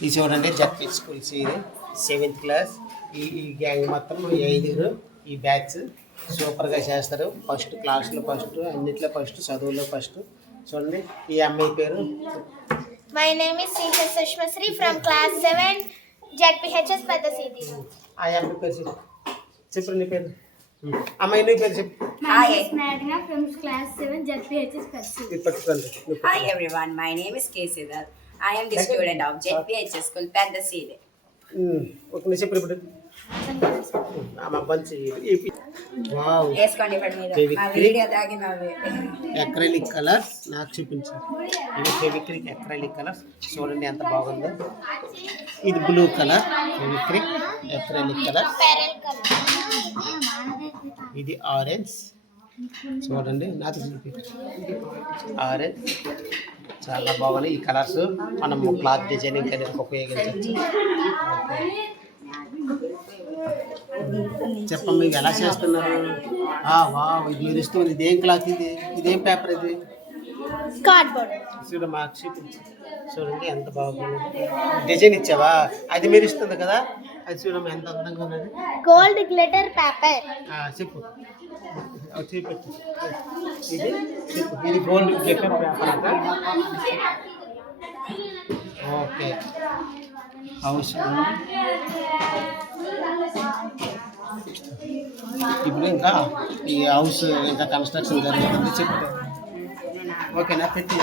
ఇది చూడండి ZP schools ఇది 7th క్లాస్. ఈ గ్యాంగ్ మొత్తం 5 ఈ బ్యాచ్ సూపర్గా చేస్తారు. ఫస్ట్ క్లాస్లో ఫస్ట్, అన్నిట్లో ఫస్ట్, చదువులో ఫస్ట్. చూడండి ఈ అమ్మాయి పేరు. My name is CH Sushmasri from class 7 ZPHS పెద్ద సీది. ఆ అమ్మాయి పేరు చెప్పు. నీ పేరు అమ్మాయి, నీ పేరు చెప్పు. Hi, Snagna from class 7 JPHS Percy. Hi everyone, my name is K. Siddharth. I am the student of JPHS School Pandaside. ఒక నిమిషం ఇప్పుడు మంచి వావ్ వేసుకోండి ఇప్పుడు మీరు మా వీడియో తాగినవి. అక్రైలిక్ కలర్స్ నాకు చూపించు. ఇది ఫెవిక్రిక్ అక్రైలిక్ కలర్స్ చూడండి ఎంత బాగుందో. ఇది బ్లూ కలర్ ఫెవిక్రిక్ అక్రైలిక్ కలర్. ఇది ఆరెంజ్ చూడండి నాకు చూపి. ఆరెంజ్ చాలా బాగున్నాయి ఈ కలర్స్. మనం క్లాత్ డిజైనింగ్ అనేది ఉపయోగించవచ్చు. చెప్పండి మీరు ఎలా చేస్తున్నారు? వావ్ ఇది మెరుస్తుంది. ఇదేం క్లాత్ ఇది? ఇదేం పేపర్ ఇది? కార్డ్బోర్డ్. చూడ మాకు చూపించు. చూడండి ఎంత బాగుంది. డిజైన్ ఇచ్చావా? అది మెరుస్తుంది కదా. అది చూడమ్మా ఎంత అందంగా ఉన్నది. Gold glitter paper. చెప్పు చూపించు. ఇది చెప్పు. ఇది గోల్డ్ గ్లిటర్ పేపర్ అంట. ఓకే హౌస్ ఇప్పుడు ఇంకా ఈ హౌస్ ఇంకా కన్స్ట్రక్షన్ జరుగుతుంది. చెప్పు ఓకేనా? పెట్టి